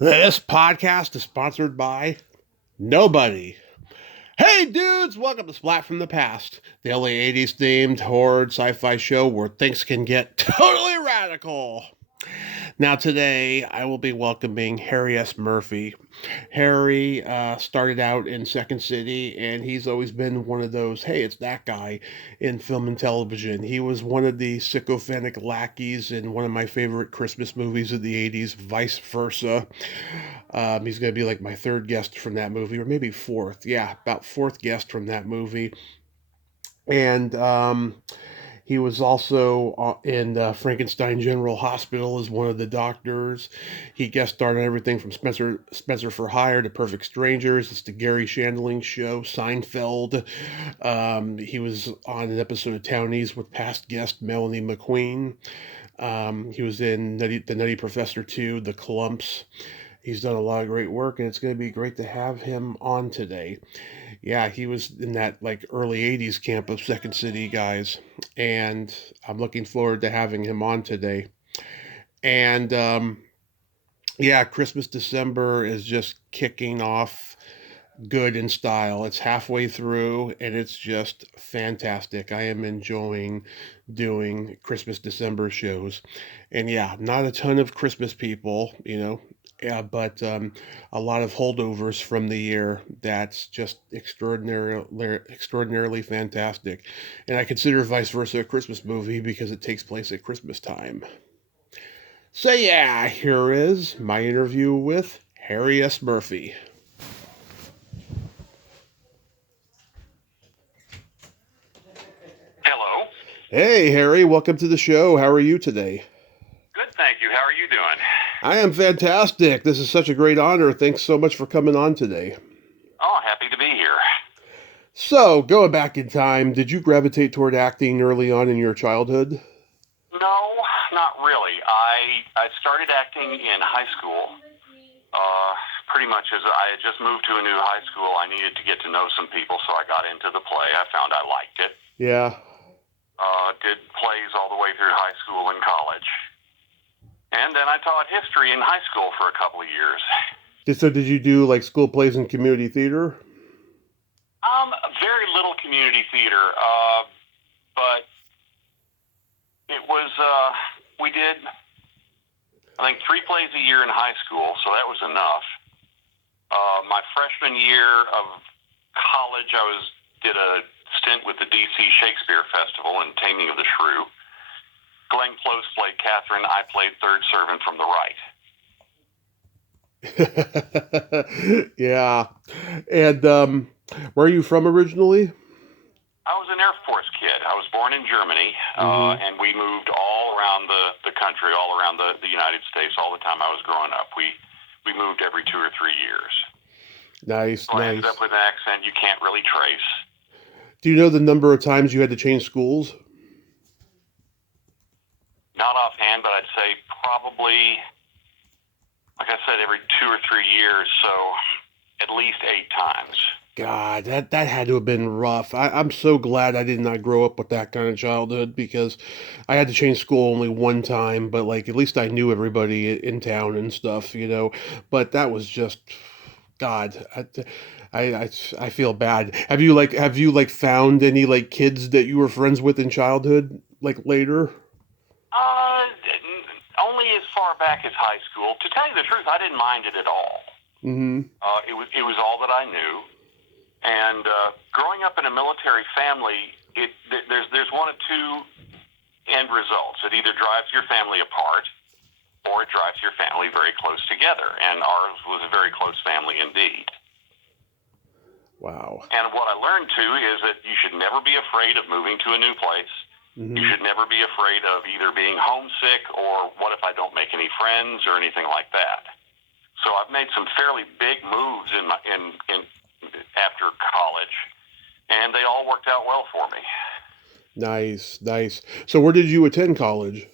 This podcast is sponsored by nobody. Hey dudes, welcome to Splat from the Past, the LA 80s themed horror sci-fi show where things can get totally radical. Now today I will be welcoming Harry S. Murphy. Harry started out in Second City, and he's always been one of those, hey, it's that guy in film and television. He was one of the sycophantic lackeys in one of my favorite Christmas movies of the 80s, Vice Versa. He's going to be like my third guest from that movie, or maybe fourth. Yeah, about fourth guest from that movie. And he was also in Frankenstein General Hospital as one of the doctors. He guest starred on everything from Spencer for Hire to Perfect Strangers. It's the Gary Shandling Show, Seinfeld. He was on an episode of Townies with past guest Melanie McQueen. He was in the Nutty Professor 2, The Klumps. He's done a lot of great work, and it's going to be great to have him on today. Yeah, he was in that like early 80s camp of Second City guys, and I'm looking forward to having him on today. And yeah, Christmas December is just kicking off good in style. It's halfway through and it's just fantastic. I am enjoying doing Christmas December shows. And yeah, not a ton of Christmas people, yeah, but a lot of holdovers from the year that's just extraordinarily fantastic. And I consider Vice Versa a Christmas movie because it takes place at Christmas time. So yeah, here is my interview with Harry S. Murphy. Hello. Hey, Harry, welcome to the show. How are you today? Good, thank you. How are you doing? I am fantastic. This is such a great honor. Thanks so much for coming on today. Oh, happy to be here. So, going back in time, did you gravitate toward acting early on in your childhood? No, not really. I started acting in high school. Pretty much as I had just moved to a new high school, I needed to get to know some people, so I got into the play. I found I liked it. Yeah. Did plays all the way through high school and college. And then I taught history in high school for a couple of years. So, did you do like school plays and community theater? Very little community theater, but it was, we did, I think, 3 plays a year in high school, so that was enough. My freshman year of college, did a stint with the DC Shakespeare Festival in Taming of the Shrew. Glenn Close played Catherine. I played third servant from the right. Yeah. And where are you from originally? I was an Air Force kid. I was born in Germany, and we moved all around the country, all around the United States, all the time I was growing up. We moved every 2 or 3 years. Nice, So I nice. ended up with an accent you can't really trace. Do you know the number of times you had to change schools? Not offhand, but I'd say probably, like I said, every 2 or 3 years, so at least 8 times. God, that had to have been rough. I'm so glad I did not grow up with that kind of childhood because I had to change school only one time, but like at least I knew everybody in town and stuff. But that was just God. I feel bad. Have you found any like kids that you were friends with in childhood like later? Uh, Only as far back as high school. To tell you the truth, I didn't mind it at all. Mm-hmm. It was all that I knew. And growing up in a military family, there's one of two end results. It either drives your family apart, or it drives your family very close together. And ours was a very close family indeed. Wow. And what I learned too is that you should never be afraid of moving to a new place. Mm-hmm. You should never be afraid of either being homesick or what if I don't make any friends or anything like that. So I've made some fairly big moves in after college, and they all worked out well for me. Nice, nice. So where did you attend college?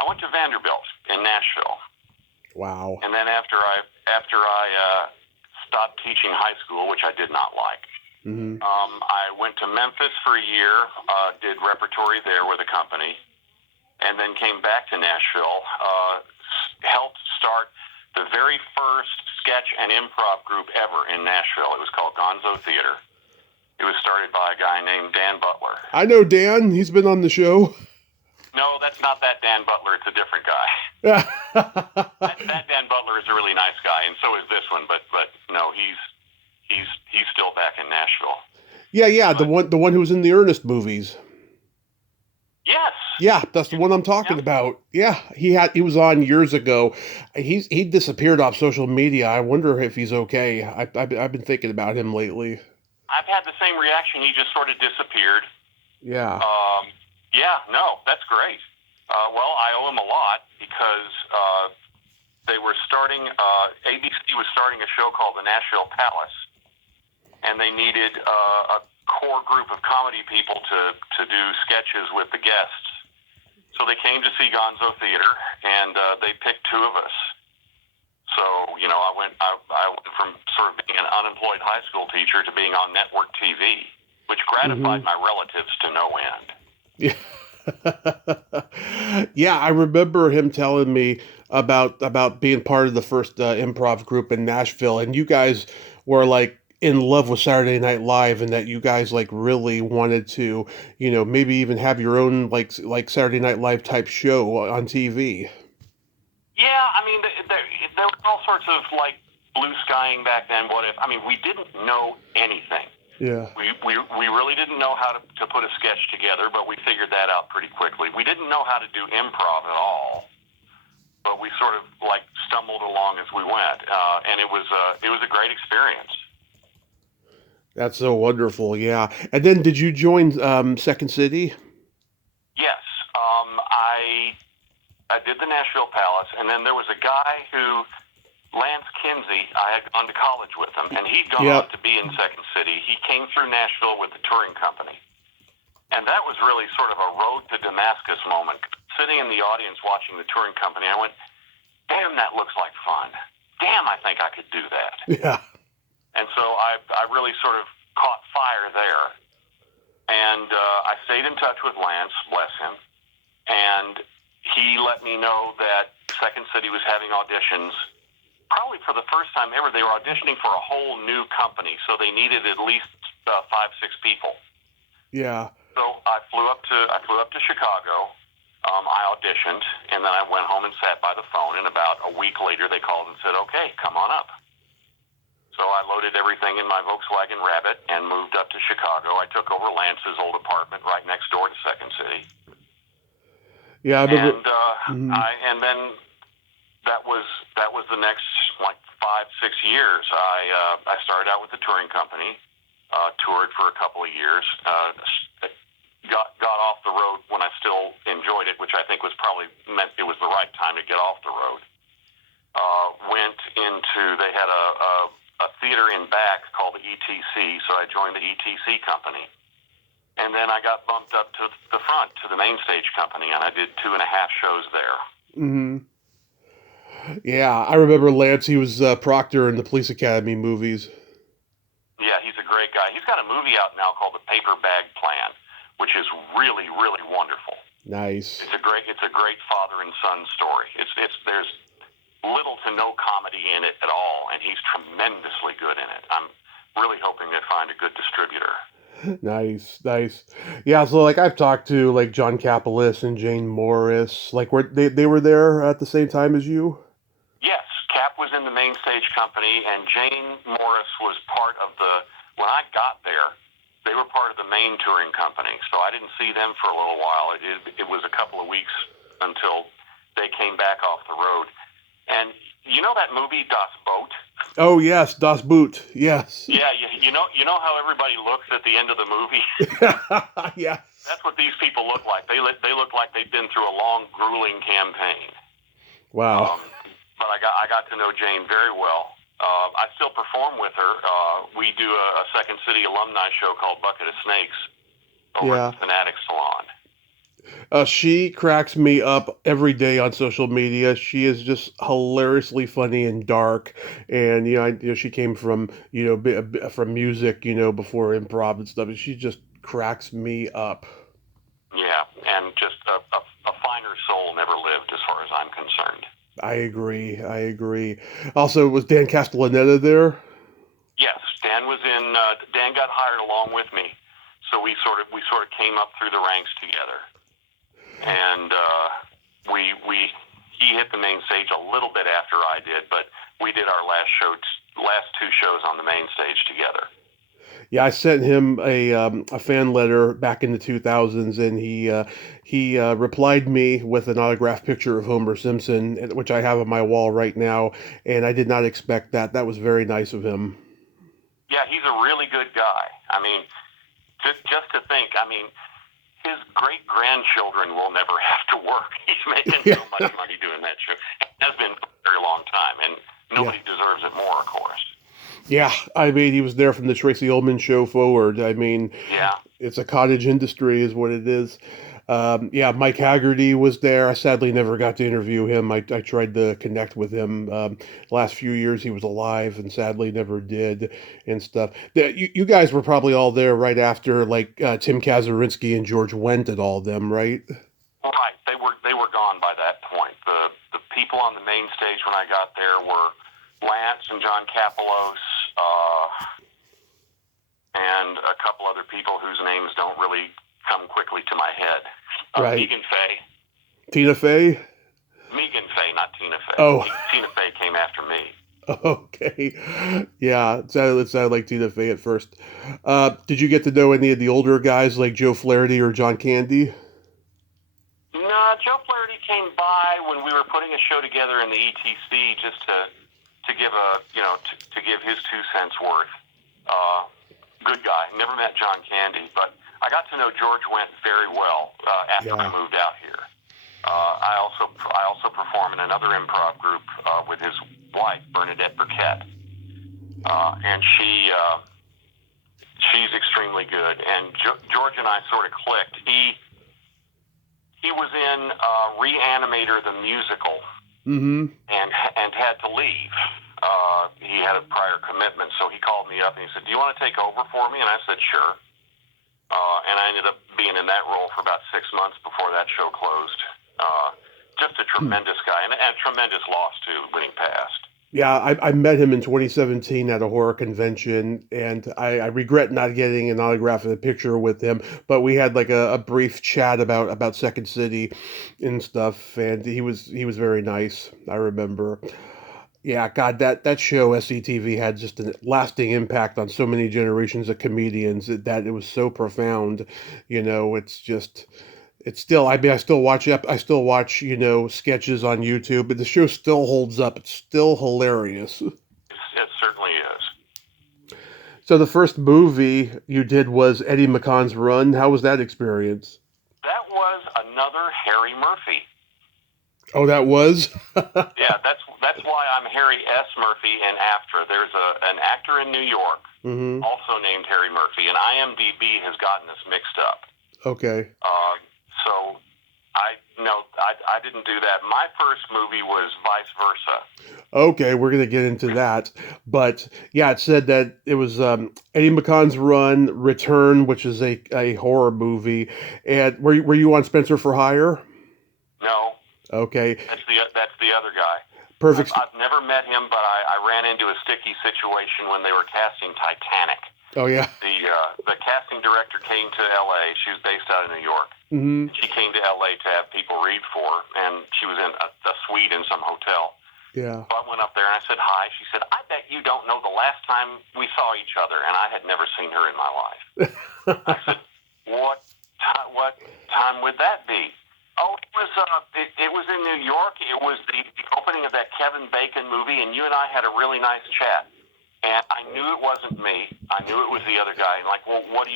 I went to Vanderbilt in Nashville, Wow. and then after I stopped teaching high school, which I did not like, Mm-hmm. I went to Memphis for a year, did repertory there with a company, and then came back to Nashville, helped start the very first sketch and improv group ever in Nashville. It was called Gonzo Theater. It was started by a guy named Dan Butler. I know Dan. He's been on the show. No, that's not that Dan Butler. It's a different guy. Yeah. that Dan Butler is a really nice guy, and so is this one. But no, he's still back in Nashville. Yeah. The one who was in the Ernest movies. Yes. Yeah, that's the one I'm talking about. Yeah, he was on years ago. He disappeared off social media. I wonder if he's okay. I've been thinking about him lately. I've had the same reaction. He just sort of disappeared. Yeah. Yeah, no, that's great. Well, I owe him a lot because they were starting, ABC was starting a show called The Nashville Palace, and they needed a core group of comedy people to do sketches with the guests. So they came to see Gonzo Theater, and they picked two of us. So, I went from sort of being an unemployed high school teacher to being on network TV, which gratified my relatives to no end. Yeah. Yeah, I remember him telling me about being part of the first improv group in Nashville, and you guys were like in love with Saturday Night Live, and that you guys like really wanted to, maybe even have your own like Saturday Night Live type show on TV. Yeah, I mean, there were all sorts of like blue skying back then. What if? I mean, we didn't know anything. Yeah. We really didn't know how to put a sketch together, but we figured that out pretty quickly. We didn't know how to do improv at all, but we sort of like stumbled along as we went, and it was a great experience. That's so wonderful, yeah. And then did you join Second City? Yes, I did the Nashville Palace, and then there was a guy who, Lance Kinsey, I had gone to college with him, and he'd gone on to be in Second City. He came through Nashville with the touring company, and that was really sort of a road to Damascus moment. Sitting in the audience watching the touring company, I went, damn, that looks like fun. Damn, I think I could do that. Yeah. And so I really sort of caught fire there. And I stayed in touch with Lance, bless him, and he let me know that Second City was having auditions. Probably for the first time ever, they were auditioning for a whole new company, so they needed at least 5-6 people. Yeah. So I flew up to Chicago. I auditioned, and then I went home and sat by the phone, and about a week later they called and said, okay, come on up. So I loaded everything in my Volkswagen Rabbit and moved up to Chicago. I took over Lance's old apartment right next door to Second City. Yeah, and then that was the next like 5-6 years. I started out with the touring company, toured for a couple of years, got off the road when I still enjoyed it, which I think was probably meant it was the right time to get off the road. They had a theater in back called the ETC, so I joined the ETC company. And then I got bumped up to the front, to the main stage company, and I did 2.5 shows there. Mm-hmm. Yeah, I remember Lance. He was Proctor in the Police Academy movies. Yeah, he's a great guy. He's got a movie out now called The Paper Bag Plan, which is really, really wonderful. Nice. It's a great father and son story. There's little to no comedy in it at all, and he's tremendously good in it. I'm really hoping they find a good distributor. Nice. Yeah, so like I've talked to like John Capelis and Jane Morris. Like they were there at the same time as you? Yes, Cap was in the main stage company, and Jane Morris was part of when I got there, they were part of the main touring company. So I didn't see them for a little while. It was a couple of weeks until they came back off the road. And you know that movie Das Boot? Oh yes, Das Boot. Yes. Yeah, you know how everybody looks at the end of the movie. Yeah. That's what these people look like. They look like they've been through a long, grueling campaign. Wow. But I got to know Jane very well. I still perform with her. We do a Second City alumni show called Bucket of Snakes over at the Fanatic Salon. She cracks me up every day on social media. She is just hilariously funny and dark. And she came from from music, before improv and stuff. And she just cracks me up. Yeah, and just a finer soul never lived, as far as I'm concerned. I agree. I agree. Also, was Dan Castellaneta there? Yes, Dan was in. Dan got hired along with me, so we sort of came up through the ranks together, and we he hit the main stage a little bit after I did, but we did our last two shows on the main stage together. Yeah, I sent him a fan letter back in the 2000s, and he replied me with an autographed picture of Homer Simpson, which I have on my wall right now. And I did not expect that. That was very nice of him. Yeah, he's a really good guy. I mean, just to think, I mean, his great grandchildren will never have to work. He's making Yeah, so much money doing that show. It has been for a very long time, and yeah, nobody deserves it more, of course. yeah. I mean, he was there from the Tracy Ullman show forward. I mean, Yeah. it's a cottage industry, is what it is. Yeah, Mike Haggerty was there. I sadly never got to interview him. I tried to connect with him. Last few years he was alive, and sadly never did and stuff. You guys were probably all there right after, like Tim Kazurinsky and George Wendt and all of them, right? Right. They were gone by that point. The people on the main stage when I got there were Lance and John Kapelos, and a couple other people whose names don't really come quickly to my head. Right. Megan Fay. Tina Fey? Megan Fay, not Tina Fey. Oh, Tina Fey came after me. okay. Yeah, it sounded like Tina Fey at first. Did you get to know any of the older guys like Joe Flaherty or John Candy? No, Joe Flaherty came by when we were putting a show together in the ETC just to give to give his 2 cents worth. Good guy. Never met John Candy, but I got to know George Wendt very well after I Yeah. moved out here. I also perform in another improv group with his wife Bernadette Burkett, and she's extremely good. And George and I sort of clicked. He was in Reanimator the musical, Mm-hmm. and had to leave. He had a prior commitment, so he called me up and he said, "Do you want to take over for me?" And I said, "Sure." And I ended up being in that role for about 6 months before that show closed. Just a tremendous guy, and a tremendous loss too when he passed. Yeah, I met him in 2017 at a horror convention, and I regret not getting an autograph and a picture with him. But we had like a brief chat about Second City and stuff, and he was very nice. I remember. Yeah, God, that show SCTV had just a lasting impact on so many generations of comedians that it was so profound. It's just it's still. I mean, I still watch sketches on YouTube, but the show still holds up. It's still hilarious. It certainly is. So the first movie you did was Eddie McConn's Run. How was that experience? That was another Harry Murphy. Oh, that was. Yeah, that's why I'm Harry S. Murphy. And after there's an actor in New York Hmm. also named Harry Murphy, and IMDb has gotten this mixed up. Okay. So I didn't do that. My first movie was vice versa. Okay, we're gonna get into that, but yeah, it said that it was Eddie McConn's Run, Return, which is a horror movie, and were you on Spencer for Hire? No, Okay, that's the other guy. perfect. I've never met him, but I ran into a sticky situation when they were casting Titanic. Oh yeah. The casting director came to L.A. She was based out of New York. Hmm. She came to L.A. to have people read for her, and she was in a suite in some hotel. Yeah. So I went up there and I said hi. She said, "I bet you don't know the last time we saw each other," and I had never seen her in my life. I said, "What time would that be?" Oh, it was in New York. It was the opening of that Kevin Bacon movie, and you and I had a really nice chat. And I knew it wasn't me. I knew it was the other guy. And like, well, what do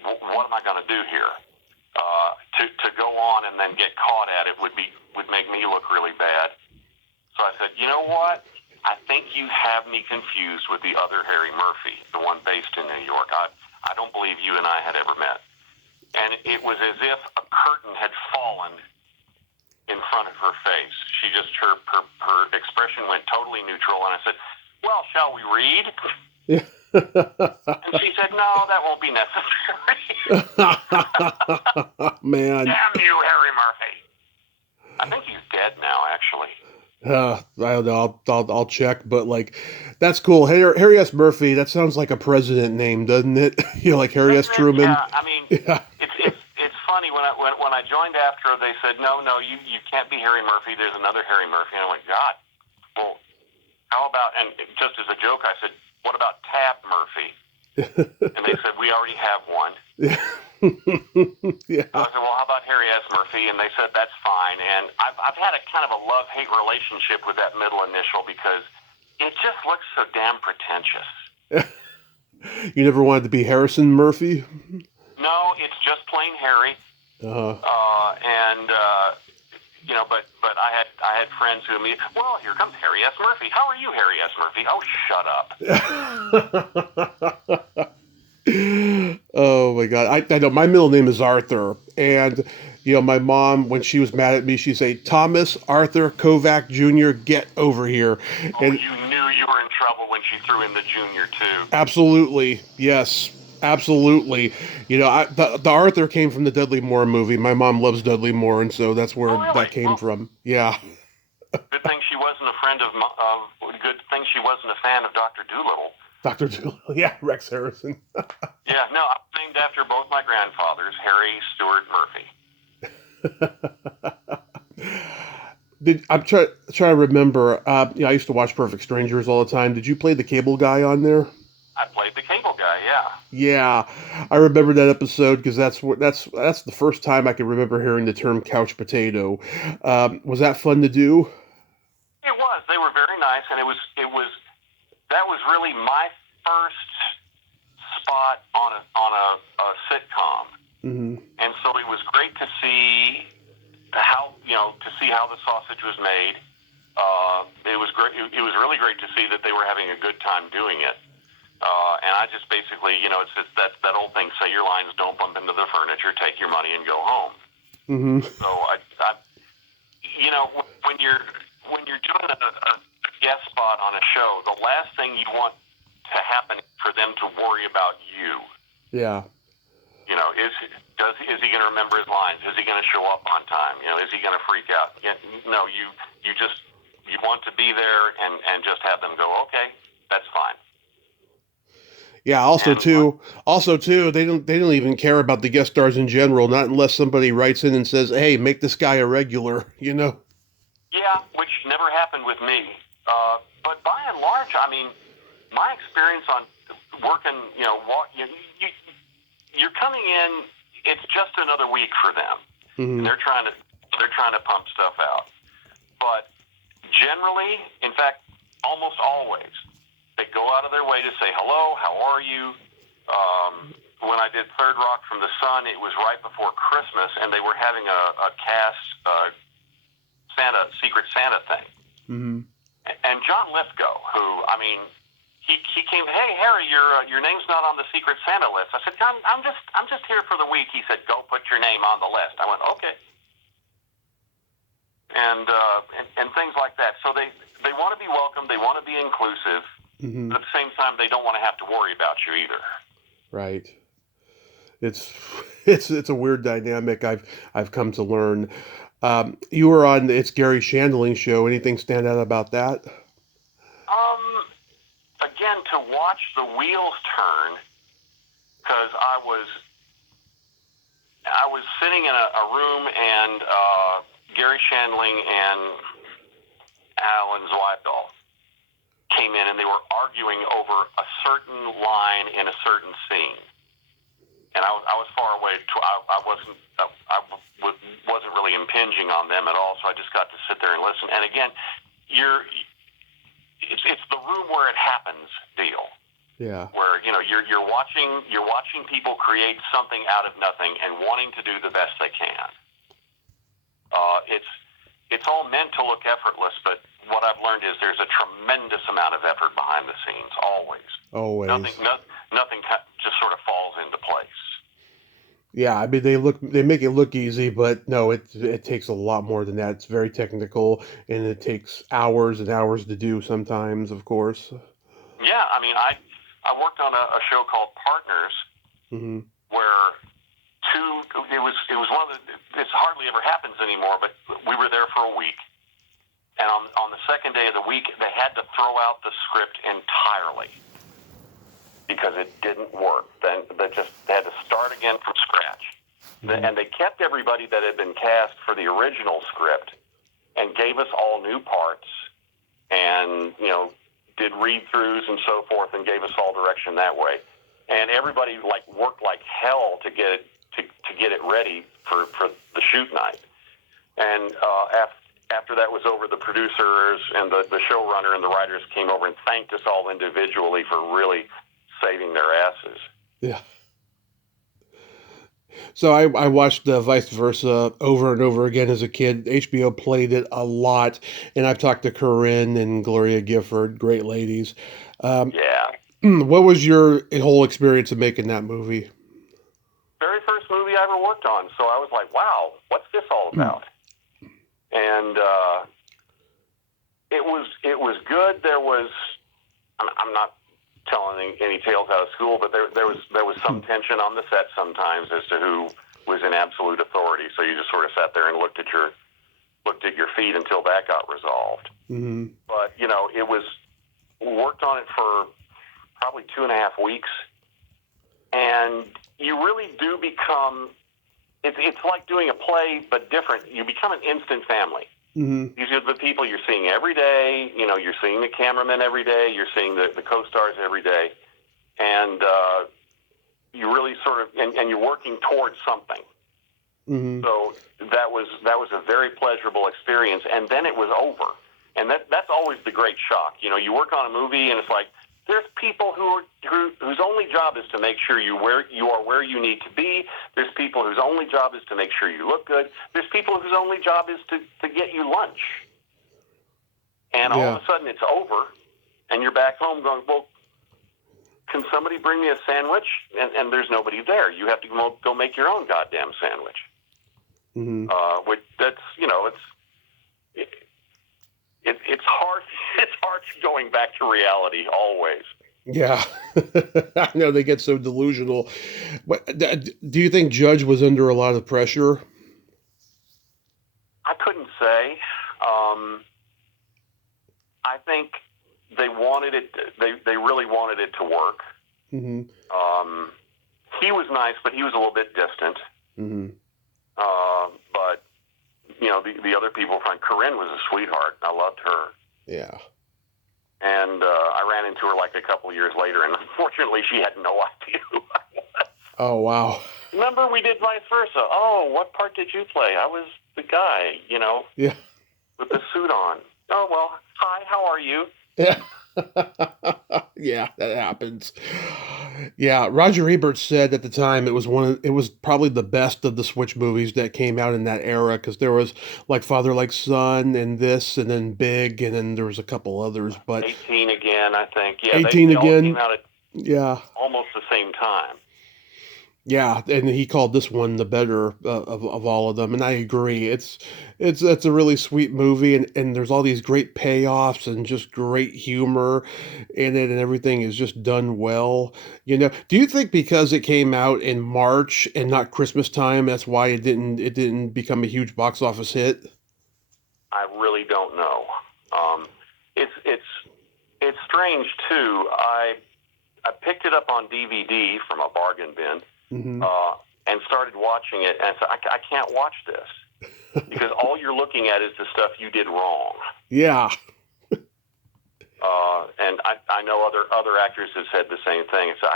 what am I going to do here? To go on and then get caught at it would make me look really bad. So I said, you know what? I think you have me confused with the other Harry Murphy, the one based in New York. I don't believe you and I had ever met. And it was as if a curtain had fallen in front of her face. She just her expression went totally neutral, and I said, "Well, shall we read?" Yeah. And she said, "No, that won't be necessary." Man. Damn you, Harry Murphy. I think he's dead now, actually. I don't know. I'll check, but like, that's cool. Harry S. Murphy. That sounds like a president name, doesn't it? Like Harry S. Doesn't it? Truman. Yeah. I mean, Yeah. it's funny when I joined after they said no, you can't be Harry Murphy. There's another Harry Murphy. And I went, God, well, how about, and just as a joke, I said, what about Tab Murphy? And they said, we already have one. Yeah. So I said, well, how about Harry S. Murphy? And they said, that's fine. And I've had a kind of a love-hate relationship with that middle initial because it just looks so damn pretentious. You never wanted to be Harrison Murphy? No, it's just plain Harry. But I had friends who me. Well, here comes Harry S. Murphy. How are you, Harry S. Murphy? Oh, shut up. Oh my God. I know my middle name is Arthur. And, my mom, when she was mad at me, she'd say, Thomas Arthur Kovac Jr., get over here. Oh, and you knew you were in trouble when she threw in the junior, too. Absolutely. Yes. Absolutely. The Arthur came from the Dudley Moore movie. My mom loves Dudley Moore, and so that's where that came from. Yeah. Good thing she wasn't a friend of. Good thing she wasn't a fan of Dr. Dolittle. Dr. Dolittle, yeah, Rex Harrison. Yeah, no, I'm named after both my grandfathers, Harry Stewart Murphy. I'm trying to remember. I used to watch Perfect Strangers all the time. Did you play the cable guy on there? I played the cable guy. Yeah. Yeah, I remember that episode because that's the first time I can remember hearing the term couch potato. Was that fun to do? It was. They were very nice, and that was really my first spot on a sitcom. Mm-hmm. And so it was great to see how the sausage was made. It was great. It was really great to see that they were having a good time doing it. And I just basically, it's just that old thing: say your lines, don't bump into the furniture, take your money, and go home. Mm-hmm. So when you're doing a guest spot on a show, the last thing you want to happen is for them to worry about you. Yeah. Is he going to remember his lines? Is he going to show up on time? Is he going to freak out? No, you want to be there and just have them go, okay, that's fine. Yeah. Also, too, they don't even care about the guest stars in general, not unless somebody writes in and says, "Hey, make this guy a regular." Yeah, which never happened with me. But by and large, I mean, my experience on working, you're coming in. It's just another week for them. Mm-hmm. And they're trying to pump stuff out. But generally, in fact, almost always, they go out of their way to say hello. How are you? When I did Third Rock from the Sun, it was right before Christmas, and they were having a cast Secret Santa thing. Mm-hmm. And John Lithgow, who, I mean, he came, hey Harry, your name's not on the Secret Santa list. I said, John, I'm just here for the week. He said, go put your name on the list. I went, okay. And things like that. So they want to be welcome. They want to be inclusive. Mm-hmm. But at the same time, they don't want to have to worry about you either. Right. It's a weird dynamic I've come to learn. You were on It's Gary Shandling's show. Anything stand out about that? Again, to watch the wheels turn, because I was sitting in a room, and Gary Shandling and Alan Zweibdahl came in, and they were arguing over a certain line in a certain scene. And I was far away. I wasn't really impinging on them at all, so I just got to sit there and listen. And again, it's the room where it happens deal. Yeah. Where you're watching people create something out of nothing and wanting to do the best they can. It's all meant to look effortless, but what I've learned is there's a tremendous amount of effort behind the scenes. Always. Nothing just sort of falls into place. Yeah, I mean they make it look easy, but no, it takes a lot more than that. It's very technical, and it takes hours and hours to do sometimes, of course. Yeah, I mean I worked on a show called Partners, mm-hmm. where two. It was one of the. This hardly ever happens anymore, but we were there for a week, and on the second day of the week, they had to throw out the script entirely because it didn't work. Then they had to start again from scratch, and they kept everybody that had been cast for the original script, and gave us all new parts, and did read-throughs and so forth, and gave us all direction that way. And everybody worked like hell to get it ready for the shoot night. And after that was over, the producers and the showrunner and the writers came over and thanked us all individually for really saving their asses. Yeah. So I watched Vice Versa over and over again as a kid. HBO played it a lot, and I've talked to Corinne and Gloria Gifford, great ladies. Yeah. What was your whole experience of making that movie? Very first movie I ever worked on, so I was like, wow, what's this all about? And it was good. There was, I'm not telling any tales out of school, but there was some tension on the set sometimes as to who was in absolute authority. So you just sort of sat there and looked at your feet until that got resolved. Mm-hmm. But it was worked on it for probably 2.5 weeks, and you really do become. It's like doing a play, but different. You become an instant family. Mm-hmm. These are the people you're seeing every day. You're seeing the cameramen every day. You're seeing the co-stars every day. And you really sort of, and you're working towards something. Mm-hmm. So that was a very pleasurable experience. And then it was over. And that's always the great shock. You work on a movie and it's like, there's people whose only job is to make sure you are where you need to be. There's people whose only job is to make sure you look good. There's people whose only job is to get you lunch. And all of a sudden it's over, and you're back home going, well, can somebody bring me a sandwich? And there's nobody there. You have to go make your own goddamn sandwich. Mm-hmm. Which that's it's hard. It's hard going back to reality always. Yeah, I know they get so delusional. But do you think Judge was under a lot of pressure? I couldn't say. I think they wanted it. They really wanted it to work. Mm-hmm. He was nice, but he was a little bit distant. Mm-hmm. But the other people, Corinne was a sweetheart. I loved her. Yeah. And I ran into her like a couple of years later, and unfortunately, she had no idea who I was. Oh, wow. Remember, we did Vice Versa. Oh, what part did you play? I was the guy, Yeah. with the suit on. Oh, well, hi, how are you? Yeah. Yeah, that happens. Yeah, Roger Ebert said at the time it was probably the best of the Switch movies that came out in that era, because there was like Father Like Son and this, and then Big, and then there was a couple others. But 18 again, I think. Yeah, 18 they again. all came out at almost the same time. Yeah, and he called this one the better of all of them, and I agree. It's a really sweet movie, and there's all these great payoffs and just great humor in it, and everything is just done well. Do you think because it came out in March and not Christmas time, that's why it didn't become a huge box office hit? I really don't know. It's strange too. I picked it up on DVD from a bargain bin. Mm-hmm. And started watching it, and I said, I can't watch this because all you're looking at is the stuff you did wrong. Yeah. And I know other actors have said the same thing. So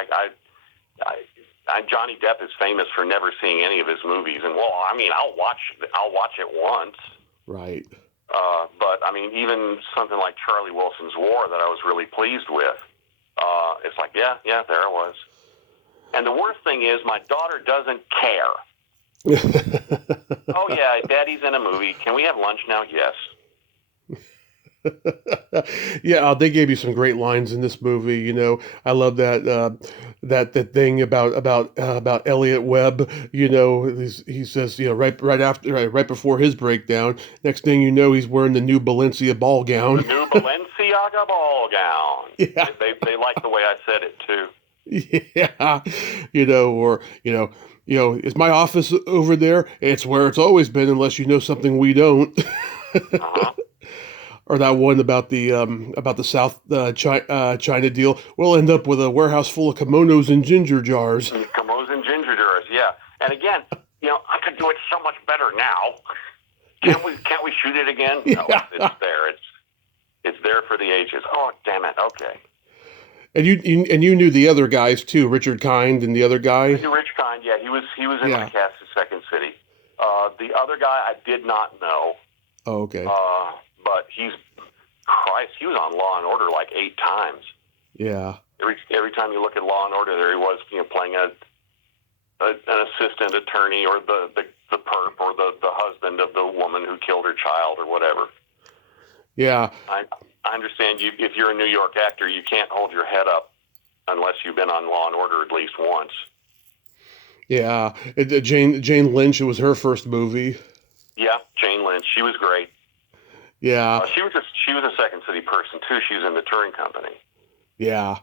Johnny Depp is famous for never seeing any of his movies, and I'll watch it once. Right. But even something like Charlie Wilson's War that I was really pleased with. It's like, yeah, there it was. And the worst thing is, my daughter doesn't care. Oh, yeah, Daddy's in a movie. Can we have lunch now? Yes. Yeah, they gave you some great lines in this movie. I love that thing about Elliot Webb. He says, right before his breakdown. Next thing you know, he's wearing the new Balenciaga ball gown. The new Balenciaga ball gown. Yeah, they like the way I said it too. Yeah, You know, is my office over there? It's where it's always been, unless you know something we don't. Uh-huh. Or that one about the South China deal. We'll end up with a warehouse full of kimonos and ginger jars. Kimonos and ginger jars, yeah. And again, I could do it so much better now. Can't we shoot it again? No, Yeah. it's there. It's there for the ages. Oh, damn it. Okay. And you knew the other guys too, Richard Kind and the other guy. Rich Kind, yeah, he was in my cast of Second City. The other guy I did not know. Oh, okay. But he was on Law and Order like 8 times. Yeah. Every time you look at Law and Order, there he was, playing an assistant attorney or the perp or the husband of the woman who killed her child or whatever. Yeah. I understand if you're a New York actor, you can't hold your head up unless you've been on Law and Order at least once. Yeah. Jane Lynch, it was her first movie. Yeah, Jane Lynch. She was great. Yeah. She was a Second City person too. She was in the Touring Company. Yeah.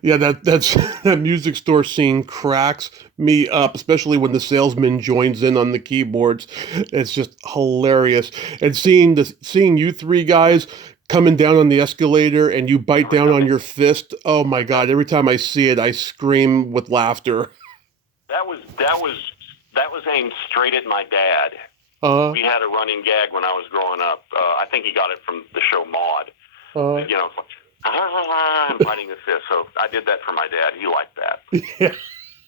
Yeah, that music store scene cracks me up, especially when the salesman joins in on the keyboards. It's just hilarious. And seeing you three guys coming down on the escalator and you bite down on your fist. Oh my God, every time I see it, I scream with laughter. That was aimed straight at my dad. We had a running gag when I was growing up. I think he got it from the show Maude. I'm biting the fist. So I did that for my dad. He liked that. Yeah,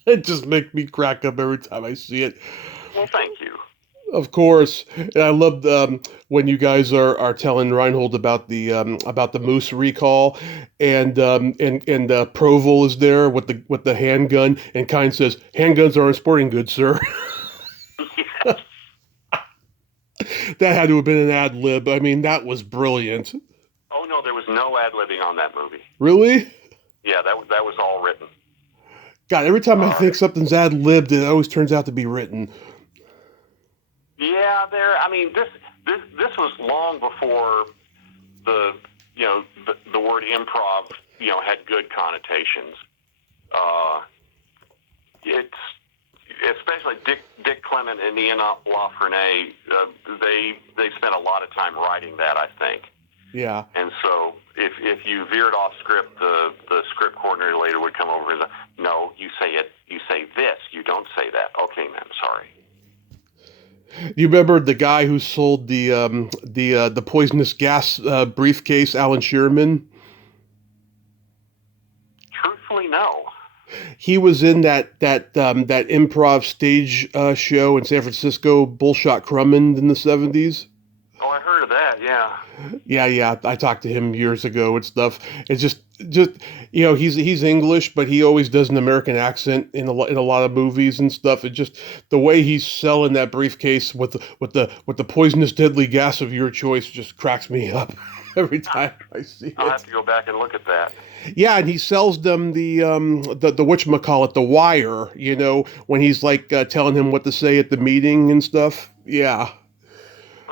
it just makes me crack up every time I see it. Well, thank you. Of course, and I love when you guys are telling Reinhold about the moose recall, and Provel is there with the handgun, and Kind says, "Handguns are a sporting good, sir." That had to have been an ad lib. I mean, that was brilliant. Oh no, there was no ad libbing on that movie. Really? Yeah, that was all written. God, every time I think something's ad libbed, it always turns out to be written. Yeah, this was long before the word improv had good connotations. It's especially Dick Clement and Ian LaFrennay. They spent a lot of time writing that, I think. Yeah. And so if you veered off script, the script coordinator later would come over and say, "No, you say this. You don't say that." Okay, ma'am, sorry. You remember the guy who sold the poisonous gas briefcase, Alan Shearman? Truthfully, no. He was in that improv stage show in San Francisco, Bullshot Crummond in the 70s. Oh, I heard of that. Yeah. Yeah. I talked to him years ago and stuff. It's just he's English, but he always does an American accent in a lot of movies and stuff. It's just the way he's selling that briefcase with the poisonous deadly gas of your choice just cracks me up every time I see it. I'll have to go back and look at that. Yeah, and he sells them the whatchamacallit, the wire, when he's like telling him what to say at the meeting and stuff. Yeah.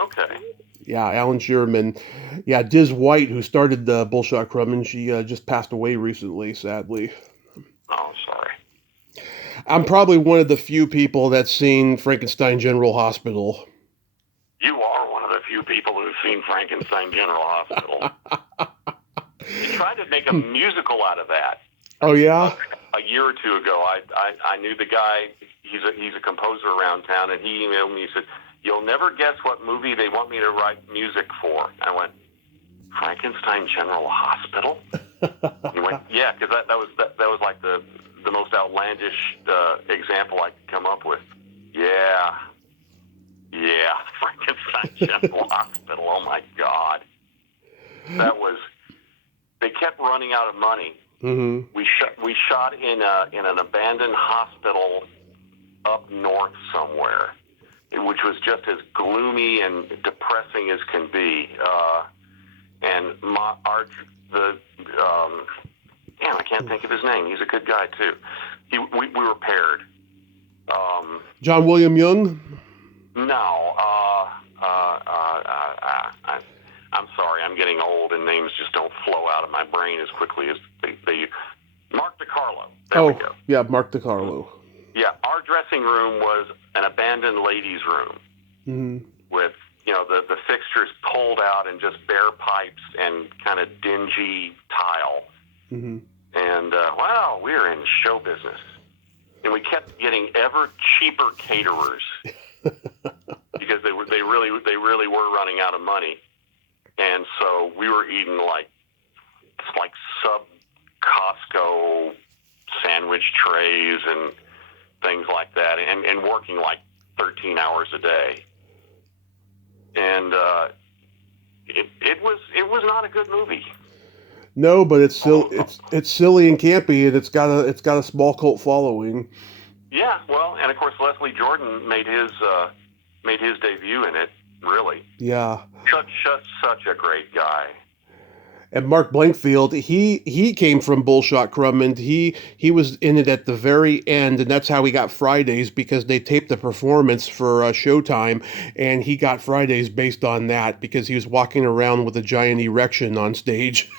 Okay. Yeah, Alan Shearman. Yeah, Diz White, who started the Bullshot Crumb, she just passed away recently, sadly. Oh, sorry. I'm probably one of the few people that's seen Frankenstein General Hospital. You are one of the few people who've seen Frankenstein General Hospital. They tried to make a musical out of that. Oh yeah. A year or two ago, I knew the guy. He's a composer around town, and he emailed me. He said, "You'll never guess what movie they want me to write music for." I went, "Frankenstein General Hospital?" He went, "Yeah," because that was like the most outlandish example I could come up with. Yeah, Frankenstein General Hospital. Oh my God, that was. They kept running out of money. Mm-hmm. We shot in an abandoned hospital up north somewhere, which was just as gloomy and depressing as can be. I can't think of his name. He's a good guy too. We were paired. John William Young? No. I'm sorry. I'm getting old, and names just don't flow out of my brain as quickly as they. Mark DiCarlo. There we go. Yeah, Mark DiCarlo. Yeah, our dressing room was an abandoned ladies' room with, the fixtures pulled out and just bare pipes and kind of dingy tile. And, wow, we're in show business. And we kept getting ever cheaper caterers because they really were running out of money. And so we were eating like sub Costco sandwich trays and things like that, and working like 13 hours a day. And it was not a good movie. No, but it's silly and campy, and it's got a small cult following. Yeah, well, and of course Leslie Jordan made his debut in it. Really. Yeah. Such a great guy. And Mark Blankfield, he came from Bullshot Crumb, he was in it at the very end, and that's how he got Fridays, because they taped the performance for Showtime, and he got Fridays based on that because he was walking around with a giant erection on stage.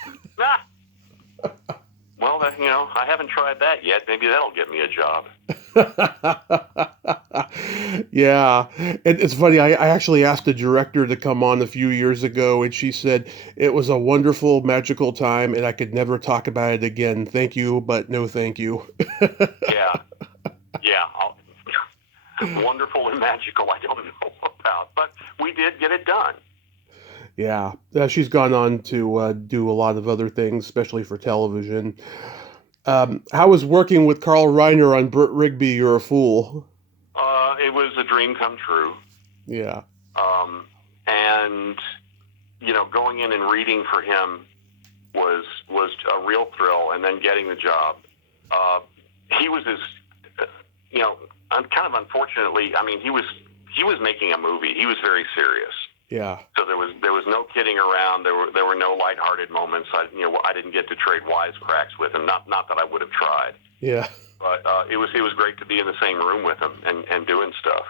Well, I haven't tried that yet. Maybe that'll get me a job. Yeah. And it's funny, I actually asked the director to come on a few years ago, and she said it was a wonderful, magical time, and I could never talk about it again. Thank you, but no thank you. Yeah. Wonderful and magical, I don't know about. But we did get it done. Yeah. She's gone on to do a lot of other things, especially for television. How was working with Carl Reiner on Burt Rigby, You're a Fool? It was a dream come true. Yeah. And, going in and reading for him was a real thrill, and then getting the job. He was kind of unfortunately, he was making a movie. He was very serious. Yeah. So there was no kidding around. There were no lighthearted moments. I didn't get to trade wisecracks with him. Not that I would have tried. Yeah. But it was great to be in the same room with him and doing stuff.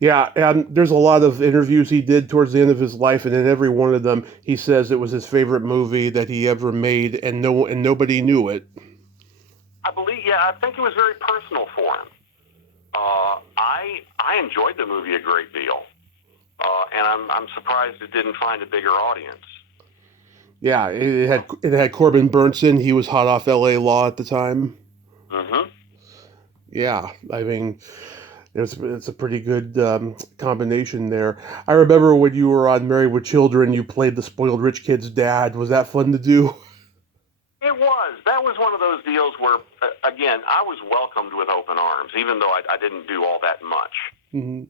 Yeah, and there's a lot of interviews he did towards the end of his life, and in every one of them, he says it was his favorite movie that he ever made, and nobody knew it. I think it was very personal for him. I enjoyed the movie a great deal. And I'm surprised it didn't find a bigger audience. Yeah, it had Corbin Burnson. He was hot off L.A. Law at the time. Mm-hmm. Yeah, it's a pretty good combination there. I remember when you were on Married with Children, you played the spoiled rich kid's dad. Was that fun to do? It was. That was one of those deals where, again, I was welcomed with open arms, even though I didn't do all that much. Mm-hmm.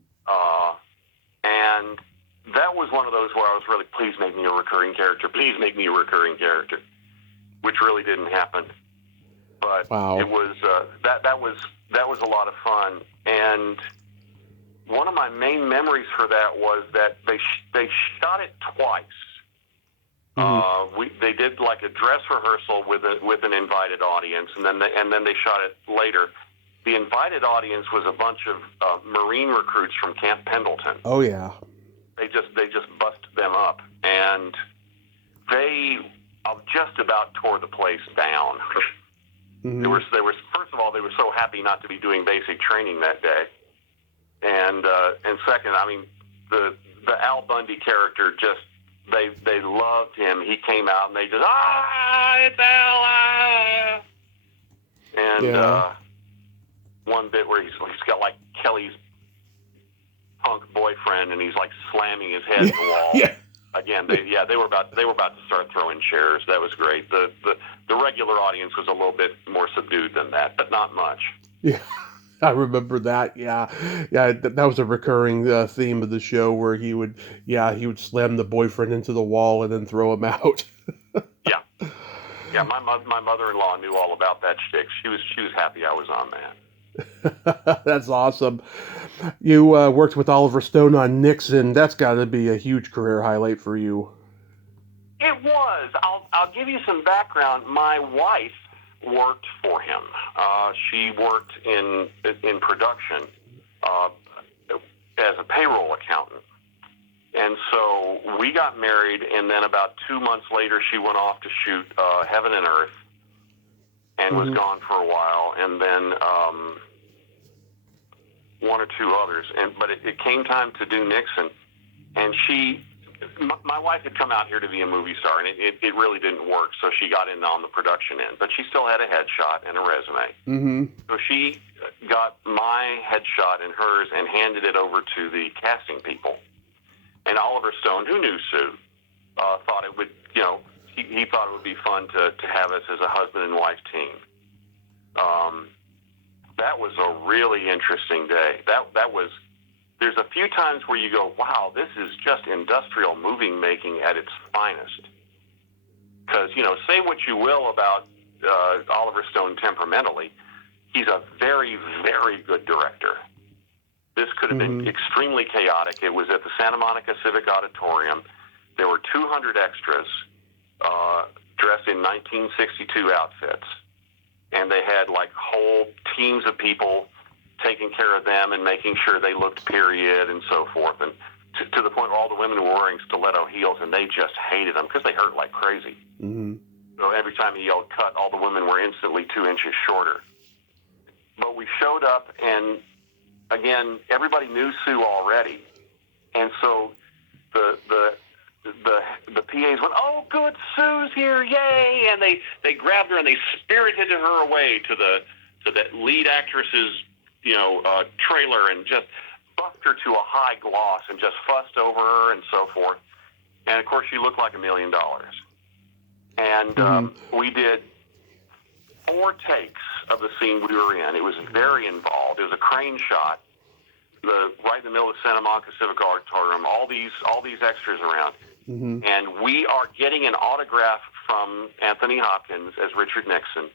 And that was one of those where I was really, please make me a recurring character. Please make me a recurring character, which really didn't happen. But wow. It was that was a lot of fun. And one of my main memories for that was that they shot it twice. Mm-hmm. They did like a dress rehearsal with an invited audience, and then they shot it later. The invited audience was a bunch of Marine recruits from Camp Pendleton. Oh yeah. They just busted them up, and they just about tore the place down. Mm-hmm. They were first of all, they were so happy not to be doing basic training that day, and second, the Al Bundy character just they loved him. He came out and they just it's Al, and yeah. One bit where he's got like Kelly's punk boyfriend, and he's like slamming his head at the wall. Yeah. Again, they were about to start throwing chairs. That was great. The regular audience was a little bit more subdued than that, but not much. Yeah, I remember that. Yeah, that was a recurring theme of the show where he would slam the boyfriend into the wall and then throw him out. Yeah. My mother-in-law knew all about that shtick. She was happy I was on that. That's awesome. You worked with Oliver Stone on Nixon. That's got to be a huge career highlight for you. It was. I'll give you some background. My wife worked for him. She worked in production as a payroll accountant. And so we got married, and then about 2 months later, she went off to shoot Heaven and Earth and was gone for a while. And then one or two others, but it came time to do Nixon, and my wife had come out here to be a movie star, and it really didn't work, so she got in on the production end, but she still had a headshot and a resume. Mm-hmm. So she got my headshot and hers and handed it over to the casting people. And Oliver Stone, who knew Sue, thought it would, he thought it would be fun to have us as a husband and wife team. That was a really interesting day. That was. There's a few times where you go, wow, this is just industrial movie making at its finest. Because, say what you will about Oliver Stone temperamentally, he's a very, very good director. This could have been extremely chaotic. It was at the Santa Monica Civic Auditorium. There were 200 extras dressed in 1962 outfits. And they had, whole teams of people taking care of them and making sure they looked period and so forth. And to the point where all the women were wearing stiletto heels, and they just hated them because they hurt like crazy. Mm-hmm. So every time he yelled cut, all the women were instantly 2 inches shorter. But we showed up, and again, everybody knew Sue already. And so the PAs went, oh, good, Sue's here, yay! And they grabbed her and they spirited her away to the lead actress's trailer and just buffed her to a high gloss and just fussed over her and so forth. And of course, she looked like $1 million. And we did 4 takes of the scene we were in. It was very involved. It was a crane shot, right in the middle of the Santa Monica Civic Auditorium. All these extras around, and we are getting an autograph from Anthony Hopkins as Richard Nixon.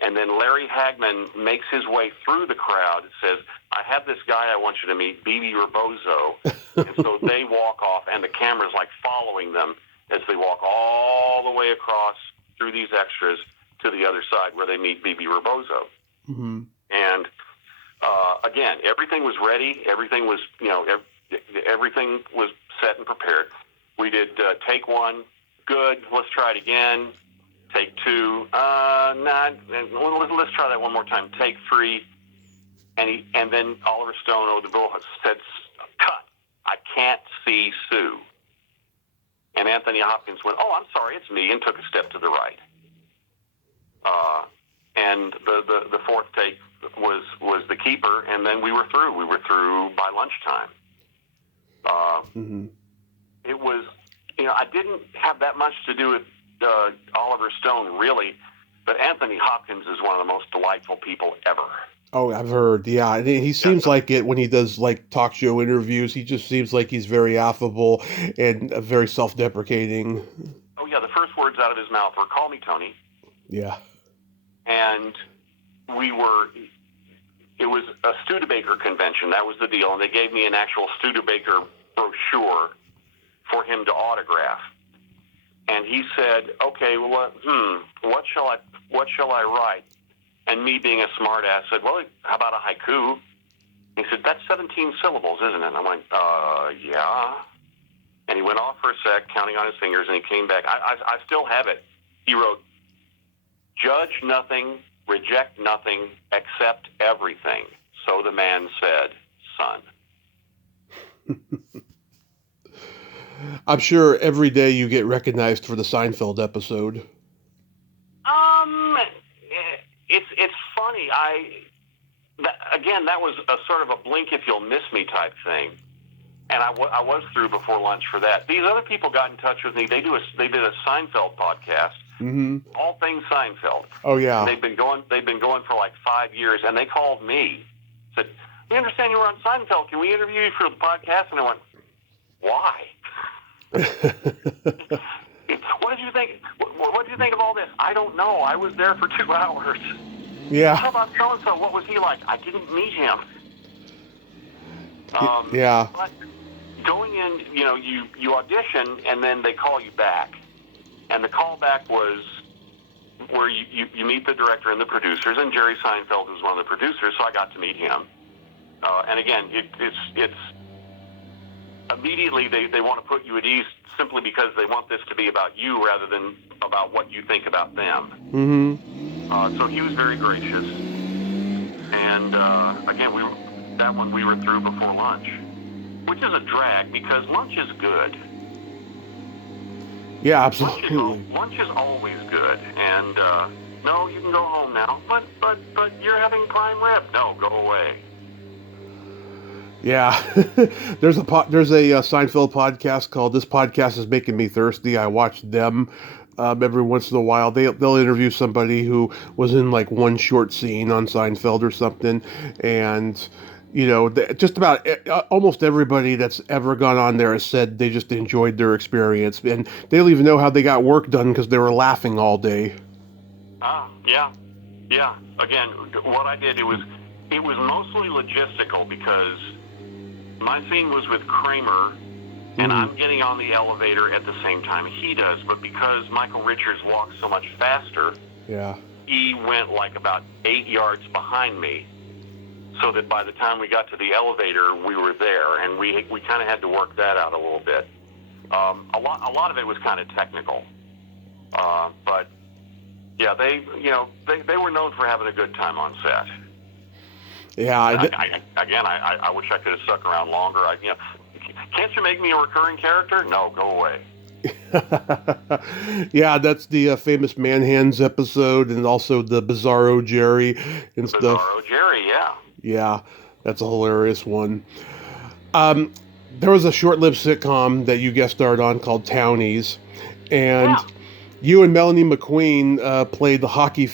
And then Larry Hagman makes his way through the crowd and says, I have this guy I want you to meet, Bibi Rebozo. And so they walk off, and the camera's following them as they walk all the way across through these extras to the other side where they meet Bibi Rebozo. Mm-hmm. And again, everything was ready. Everything was, everything was set and prepared. We did take 1, good, let's try it again. Take 2, let's try that one more time. Take 3, and then Oliver Stone over the bill said, cut, I can't see Sue. And Anthony Hopkins went, oh, I'm sorry, it's me, and took a step to the right. And the 4th take was the keeper, and then we were through. We were through by lunchtime. It was, I didn't have that much to do with Oliver Stone, really, but Anthony Hopkins is one of the most delightful people ever. Oh, I've heard. Yeah, he seems like it when he does talk show interviews. He just seems like he's very affable and very self-deprecating. Oh yeah, the first words out of his mouth were "Call me Tony." Yeah, and it was a Studebaker convention. That was the deal, and they gave me an actual Studebaker brochure for him to autograph. And he said, okay, well, what shall I write? And me being a smart ass said, well, how about a haiku? He said, that's 17 syllables, isn't it? And I'm like, yeah. And he went off for a sec, counting on his fingers, and he came back. I still have it. He wrote, judge nothing, reject nothing, accept everything. So the man said, son. I'm sure every day you get recognized for the Seinfeld episode. It's funny. That was a sort of a blink if you'll miss me type thing, and I was through before lunch for that. These other people got in touch with me. They did a Seinfeld podcast, all things Seinfeld. Oh yeah. They've been going for 5 years, and they called me, said, "We understand you were on Seinfeld. Can we interview you for the podcast?" And I went, "Why?" What did you think? What did you think of all this? I don't know. I was there for 2 hours. Yeah. How about so-and-so? What was he like? I didn't meet him. Yeah. But going in, you audition, and then they call you back. And the callback was where you meet the director and the producers, and Jerry Seinfeld was one of the producers, so I got to meet him. And again, it's immediately they want to put you at ease simply because they want this to be about you rather than about what you think about them. So he was very gracious. And again, that one we were through before lunch, which is a drag because lunch is good. Yeah, absolutely. Lunch is always good, and no, you can go home now. But you're having prime rib. No, go away. Yeah, there's a Seinfeld podcast called "This Podcast Is Making Me Thirsty." I watch them every once in a while. They'll interview somebody who was in like one short scene on Seinfeld or something, and just about almost everybody that's ever gone on there has said they just enjoyed their experience, and they don't even know how they got work done because they were laughing all day. Yeah. Again, what I did, it was mostly logistical because my scene was with Kramer, and I'm getting on the elevator at the same time he does, but because Michael Richards walks so much faster, yeah, he went like about 8 yards behind me, so that by the time we got to the elevator, we were there, and we kind of had to work that out a little bit. A lot of it was kind of technical, but yeah, they were known for having a good time on set. Yeah, I wish I could have stuck around longer. Can't you make me a recurring character? No, go away. Yeah, that's the famous Man Hands episode, and also the Bizarro Jerry and stuff. Bizarro Jerry, yeah. Yeah, that's a hilarious one. There was a short-lived sitcom that you guest starred on called Townies, and you and Melanie McQueen played the hockey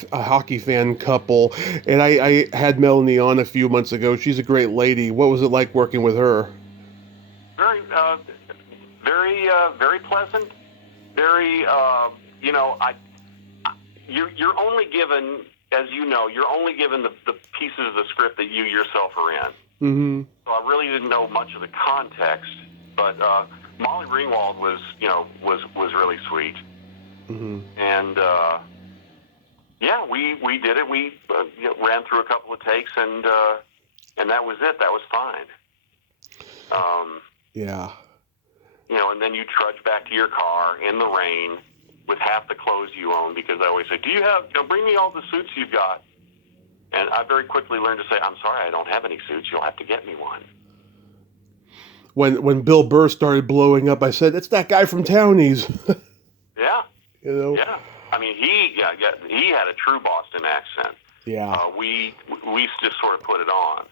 fan couple, and I had Melanie on a few months ago. She's a great lady. What was it like working with her? Very pleasant. Very, you're only given, as you know, you're only given the pieces of the script that you yourself are in. Mm-hmm. So I really didn't know much of the context, but Molly Ringwald was really sweet. Mm-hmm. And we did it. We ran through a couple of takes, and that was it. That was fine. Yeah. And then you trudge back to your car in the rain with half the clothes you own, because I always say, "Do you have? Bring me all the suits you've got." And I very quickly learned to say, "I'm sorry, I don't have any suits. You'll have to get me one." When Bill Burr started blowing up, I said, "It's that guy from Townies." Yeah. Yeah. I mean, he had a true Boston accent. Yeah. We just sort of put it on.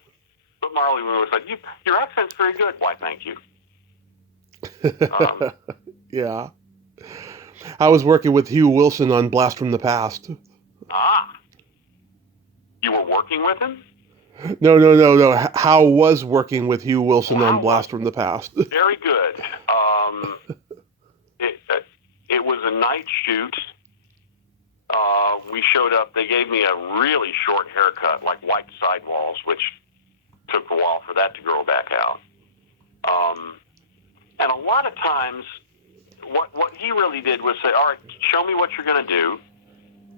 But Marley was like, "Your accent's very good." Why, thank you. Yeah. I was working with Hugh Wilson on Blast from the Past. You were working with him? No. How was working with Hugh Wilson on Blast from the Past? Very good. It was a night shoot. We showed up. They gave me a really short haircut, like white sidewalls, which took a while for that to grow back out. And a lot of times, what he really did was say, "All right, show me what you're going to do."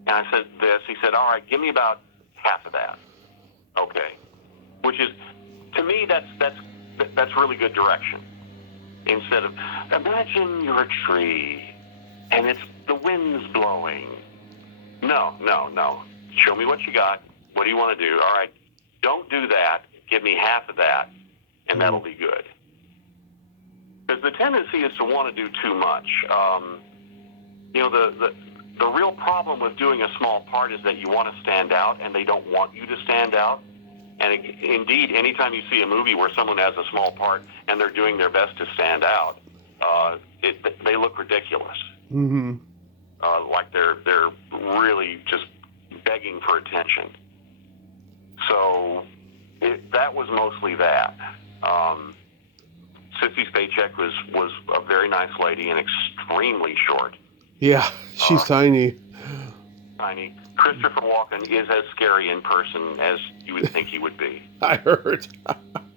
And I said this. He said, "All right, give me about half of that." Okay. Which is, to me, that's really good direction. Instead of, imagine you're a tree and the wind's blowing. No. Show me what you got. What do you want to do? All right, don't do that. Give me half of that, and that'll be good. Because the tendency is to want to do too much. The real problem with doing a small part is that you want to stand out, and they don't want you to stand out. And indeed, anytime you see a movie where someone has a small part and they're doing their best to stand out, they look ridiculous. Mm-hmm. Like they're really just begging for attention. So that was mostly that. Sissy Spacek was a very nice lady and extremely short. Yeah, she's tiny. Tiny. Christopher Walken is as scary in person as you would think he would be. I heard.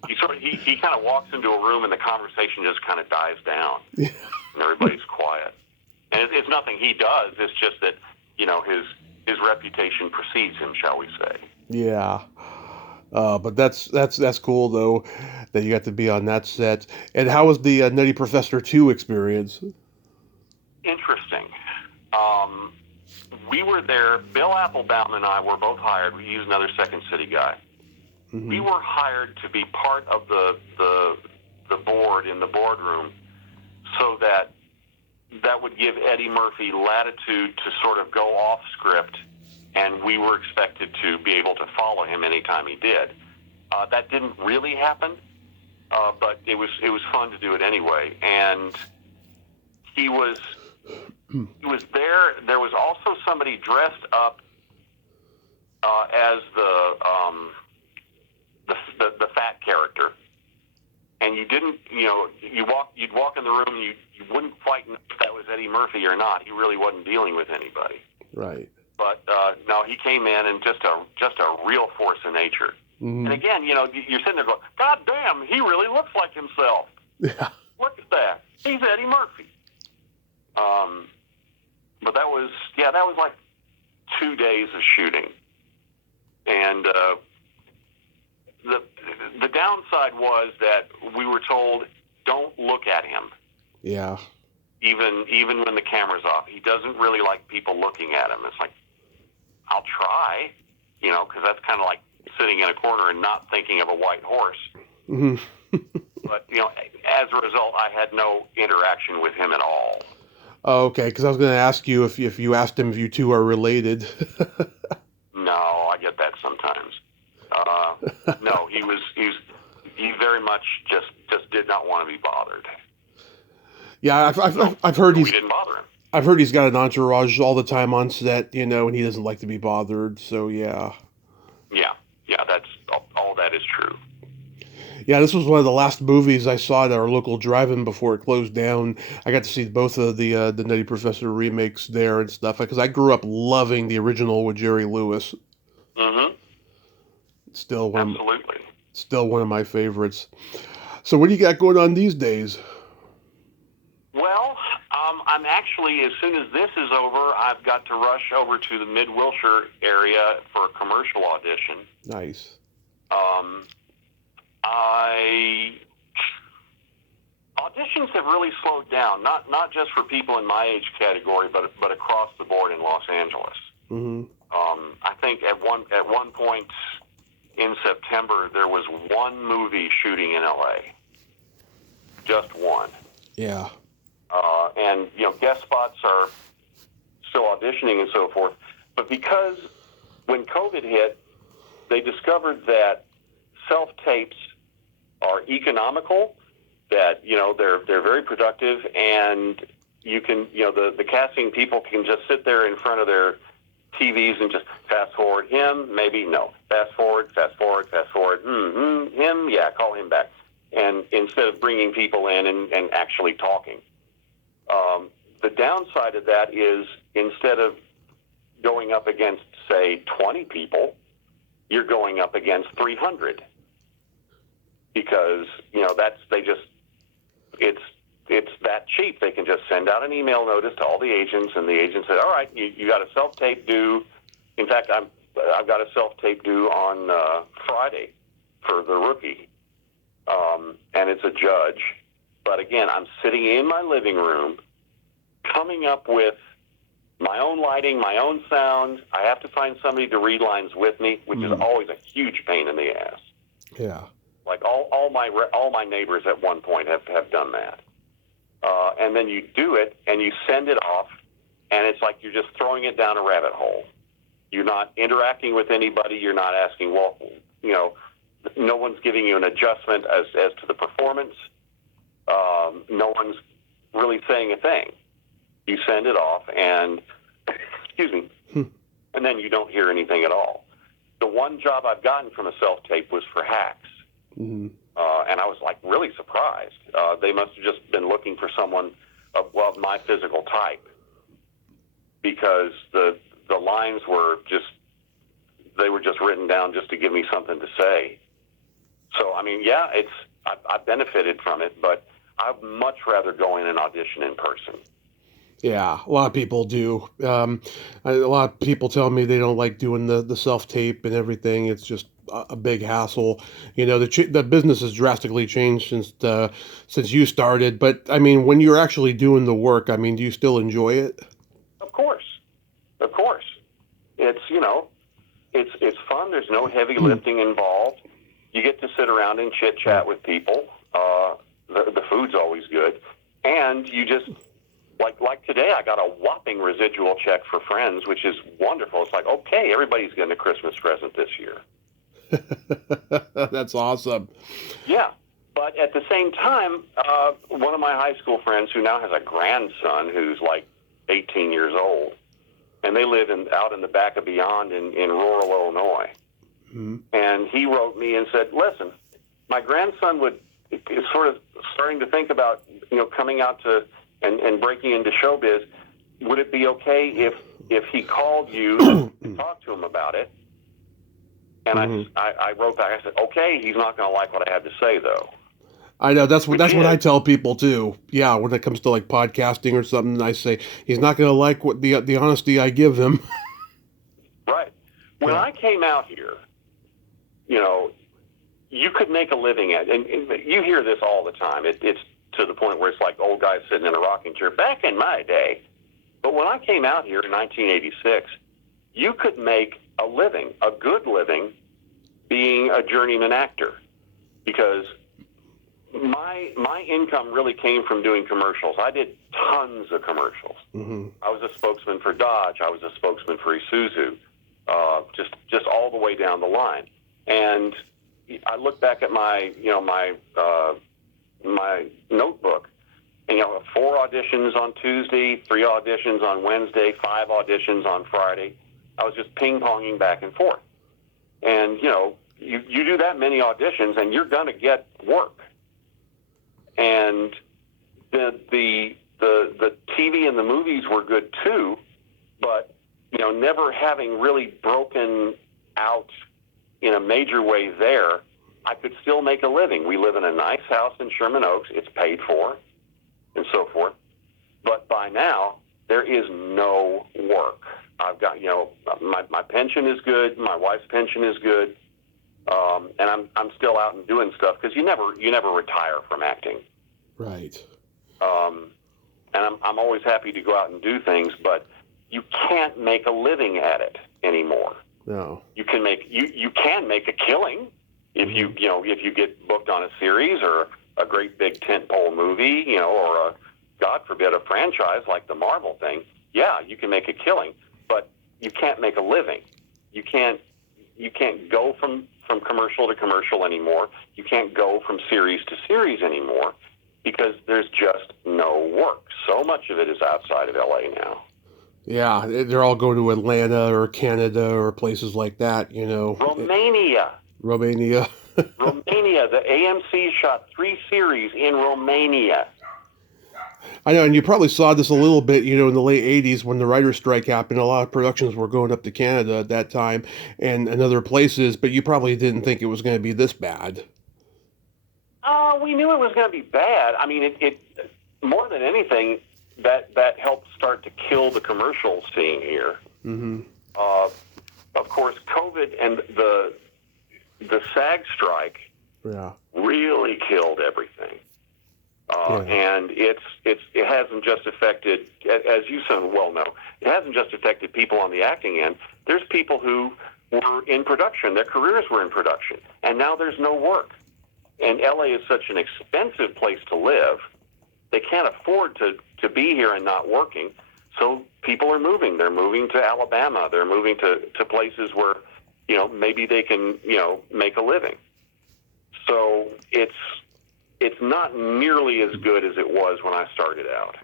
He kind of walks into a room and the conversation just kind of dies down. Yeah. And everybody's quiet. And it's nothing he does. It's just that, his reputation precedes him, shall we say. Yeah. But that's cool, though, that you got to be on that set. And how was the Nutty Professor 2 experience? Interesting. We were there. Bill Applebaum and I were both hired. We used another Second City guy. We were hired to be part of the board in the boardroom, so that would give Eddie Murphy latitude to sort of go off script, and we were expected to be able to follow him anytime he did. That didn't really happen, but it was fun to do it anyway. And he was there. There was also somebody dressed up as the fat character, and you didn't, you'd walk in the room and you wouldn't quite know if that was Eddie Murphy or not. He really wasn't dealing with anybody. Right. But no, he came in and just a real force of nature. Mm-hmm. And again, you're sitting there going, God damn, he really looks like himself. Yeah. Look at that. He's Eddie Murphy. But that was like 2 days of shooting. And the downside was that we were told, don't look at him. Yeah. Even when the camera's off. He doesn't really like people looking at him. It's like, I'll try, because that's kind of like sitting in a corner and not thinking of a white horse. Mm-hmm. But, as a result, I had no interaction with him at all. Oh, okay, because I was going to ask you if you asked him if you two are related. No, I get that sometimes. No, he very much just did not want to be bothered. Yeah, I've heard we didn't bother him. I've heard he's got an entourage all the time on set, and he doesn't like to be bothered. So yeah. Yeah, that's all that is true. Yeah, this was one of the last movies I saw at our local drive-in before it closed down. I got to see both of the Nutty Professor remakes there and stuff, because I grew up loving the original with Jerry Lewis. Mm-hmm. Still Absolutely. One of my favorites. So what do you got going on these days? Well, I'm actually, as soon as this is over, I've got to rush over to the Mid-Wilshire area for a commercial audition. Nice. Auditions have really slowed down, not just for people in my age category, but across the board in Los Angeles. Mm-hmm. I think at one point in September there was one movie shooting in LA, just one. Yeah. And guest spots are still auditioning and so forth, but because when COVID hit, they discovered that self-tapes are economical, that they're very productive, and you can the casting people can just sit there in front of their TVs and just fast forward him, maybe no, fast forward, him, yeah, call him back, and instead of bringing people in and actually talking. The downside of that is instead of going up against, say, 20 people, you're going up against 300 because it's that cheap. They can just send out an email notice to all the agents, and the agent said, "All right, you got a self-tape due." In fact, I've got a self-tape due on Friday for the rookie, and it's a judge. But again, I'm sitting in my living room, coming up with my own lighting, my own sound. I have to find somebody to read lines with me, which is always a huge pain in the ass. Yeah. Like all my neighbors at one point have done that. And then you do it and you send it off, and it's like you're just throwing it down a rabbit hole. You're not interacting with anybody. You're not asking, no one's giving you an adjustment as to the performance. No one's really saying a thing. You send it off, and and then you don't hear anything at all. The one job I've gotten from a self-tape was for Hacks. Mm-hmm. And I was really surprised. They must have just been looking for someone of my physical type, because the lines were just written down just to give me something to say. So, I mean, yeah, I've benefited from it, but I'd much rather go in and audition in person. Yeah, a lot of people do. A lot of people tell me they don't like doing the self-tape and everything. It's just a big hassle. The business has drastically changed since you started. But I mean, when you're actually doing the work, I mean, do you still enjoy it? Of course. It's it's fun. There's no heavy lifting involved. You get to sit around and chit-chat with people. The food's always good. And you just, like today, I got a whopping residual check for Friends, which is wonderful. It's like, okay, everybody's getting a Christmas present this year. That's awesome. Yeah. But at the same time, one of my high school friends who now has a grandson who's like 18 years old, and they live out in the back of Beyond in rural Illinois. Mm-hmm. And he wrote me and said, listen, my grandson is sort of starting to think about, coming out to and breaking into showbiz. Would it be okay if he called you to talk to him about it? And mm-hmm. I wrote back, I said, okay, he's not going to like what I had to say, though. I know, that's what I tell people, too. Yeah, when it comes to, like, podcasting or something, I say, he's not going to like what the honesty I give him. Right. When I came out here, you could make a living at it. And you hear this all the time. It's to the point where it's like old guys sitting in a rocking chair. Back in my day, but when I came out here in 1986, you could make a living, a good living, being a journeyman actor, because my income really came from doing commercials. I did tons of commercials. Mm-hmm. I was a spokesman for Dodge. I was a spokesman for Isuzu, just all the way down the line. And I look back at my notebook, and 4 auditions on Tuesday, 3 auditions on Wednesday, 5 auditions on Friday. I was just ping-ponging back and forth. And, you do that many auditions, and you're going to get work. And the TV and the movies were good, too, but, never having really broken out in a major way there, I could still make a living. We live in a nice house in Sherman Oaks. It's paid for and so forth. But by now, there is no work. I've got, my pension is good. My wife's pension is good. And I'm still out and doing stuff because you never retire from acting. Right. And I'm always happy to go out and do things, but you can't make a living at it anymore. No. You can make a killing if you get booked on a series or a great big tentpole movie, or a, God forbid, a franchise like the Marvel thing. Yeah, you can make a killing, but you can't make a living. You can't go from commercial to commercial anymore. You can't go from series to series anymore because there's just no work. So much of it is outside of LA now. Yeah, they're all going to Atlanta or Canada or places like that, Romania. Romania. Romania. The AMC shot 3 series in Romania. I know, and you probably saw this a little bit, in the late 80s when the writer's strike happened. A lot of productions were going up to Canada at that time and other places, but you probably didn't think it was going to be this bad. We knew it was going to be bad. I mean, it more than anything, that helped start to kill the commercial scene here. Mm-hmm. Of course, COVID and the SAG strike really killed everything. And it hasn't just affected, as you so well know, it hasn't just affected people on the acting end. There's people who were in production, their careers were in production, and now there's no work. And LA is such an expensive place to live, they can't afford to be here and not working. So people are moving. They're moving to Alabama. They're moving to places where, maybe they can, make a living. So it's not nearly as good as it was when I started out.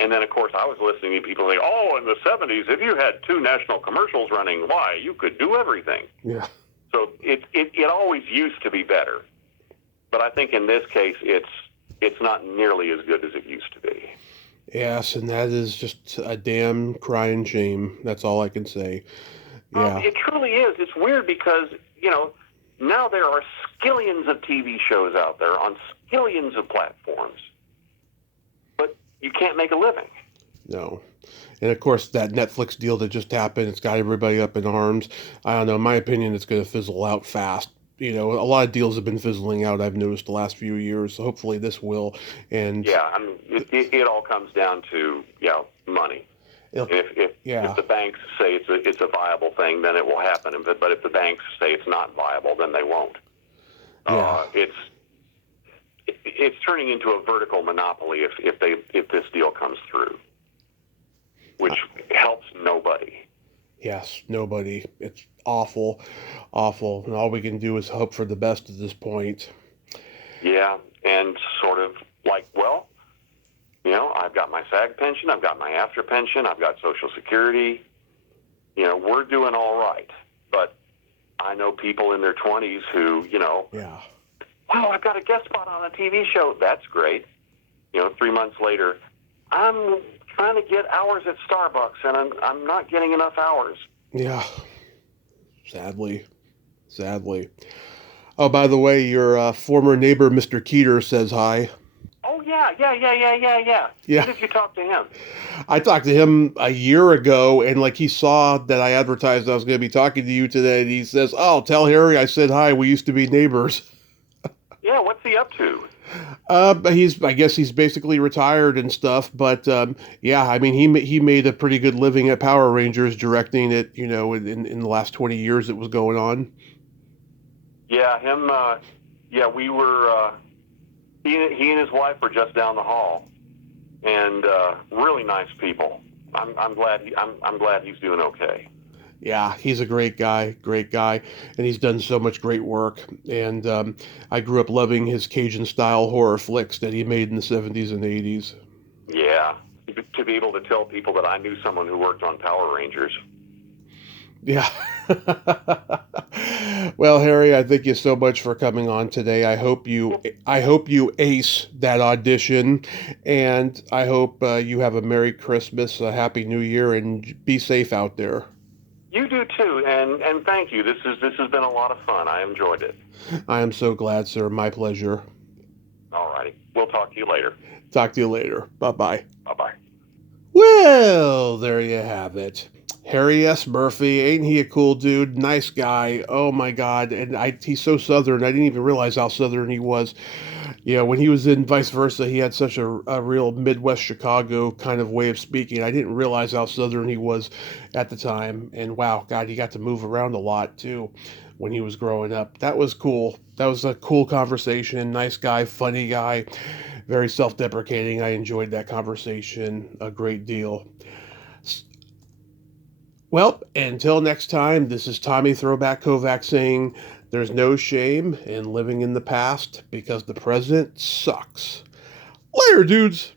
And then, of course, I was listening to people say, oh, in the 70s, if you had 2 national commercials running, why, you could do everything. Yeah. So it always used to be better. But I think in this case, it's not nearly as good as it used to be. Yes, and that is just a damn crying shame. That's all I can say. Yeah. It truly is. It's weird because, now there are skillions of TV shows out there on skillions of platforms. But you can't make a living. No. And, of course, that Netflix deal that just happened, it's got everybody up in arms. I don't know. In my opinion, it's going to fizzle out fast. A lot of deals have been fizzling out, I've noticed, the last few years. So hopefully this will. And yeah, I mean, it all comes down to, money. If the banks say it's a viable thing, then it will happen. But if the banks say it's not viable, then they won't. Yeah. It's turning into a vertical monopoly if this deal comes through, which helps nobody. Yes, nobody. It's awful, awful, and all we can do is hope for the best at this point. Yeah, and sort of like, well, I've got my SAG pension, I've got my after pension, I've got Social Security. We're doing all right. But I know people in their 20s who, Yeah. wow, I've got a guest spot on a TV show. That's great. 3 months later, I'm trying to get hours at Starbucks, and I'm not getting enough hours. Yeah. Sadly. Oh, by the way, your former neighbor, Mr. Keeter, says hi. Oh, yeah. Yeah. When did you talk to him? I talked to him a year ago, and like he saw that I advertised I was going to be talking to you today, and he says, "Oh, tell Harry I said hi. We used to be neighbors." Yeah, what's he up to? I guess he's basically retired and stuff, but yeah, I mean, he made a pretty good living at Power Rangers, directing it, in the last 20 years it was going on. Yeah, him. Yeah, we were. He and his wife were just down the hall, and really nice people. I'm glad he's doing okay. Yeah, he's a great guy, and he's done so much great work. And I grew up loving his Cajun-style horror flicks that he made in the 70s and 80s. Yeah, to be able to tell people that I knew someone who worked on Power Rangers. Yeah. Well, Harry, I thank you so much for coming on today. I hope you ace that audition, and I hope you have a Merry Christmas, a Happy New Year, and be safe out there. You do too, and thank you. This has been a lot of fun. I enjoyed it. I am so glad, sir. My pleasure. All righty, we'll talk to you later. Talk to you later. Bye-bye. Bye-bye. Well, there you have it. Harry S. Murphy, ain't he a cool dude? Nice guy. Oh my God. And he's so Southern. I didn't even realize how Southern he was. When he was in Vice Versa, he had such a real Midwest Chicago kind of way of speaking. I didn't realize how Southern he was at the time. And wow, God, he got to move around a lot too when he was growing up. That was cool. That was a cool conversation. Nice guy, funny guy, very self-deprecating. I enjoyed that conversation a great deal. Well, until next time, this is Tommy Throwback Kovac saying there's no shame in living in the past because the present sucks. Later, dudes.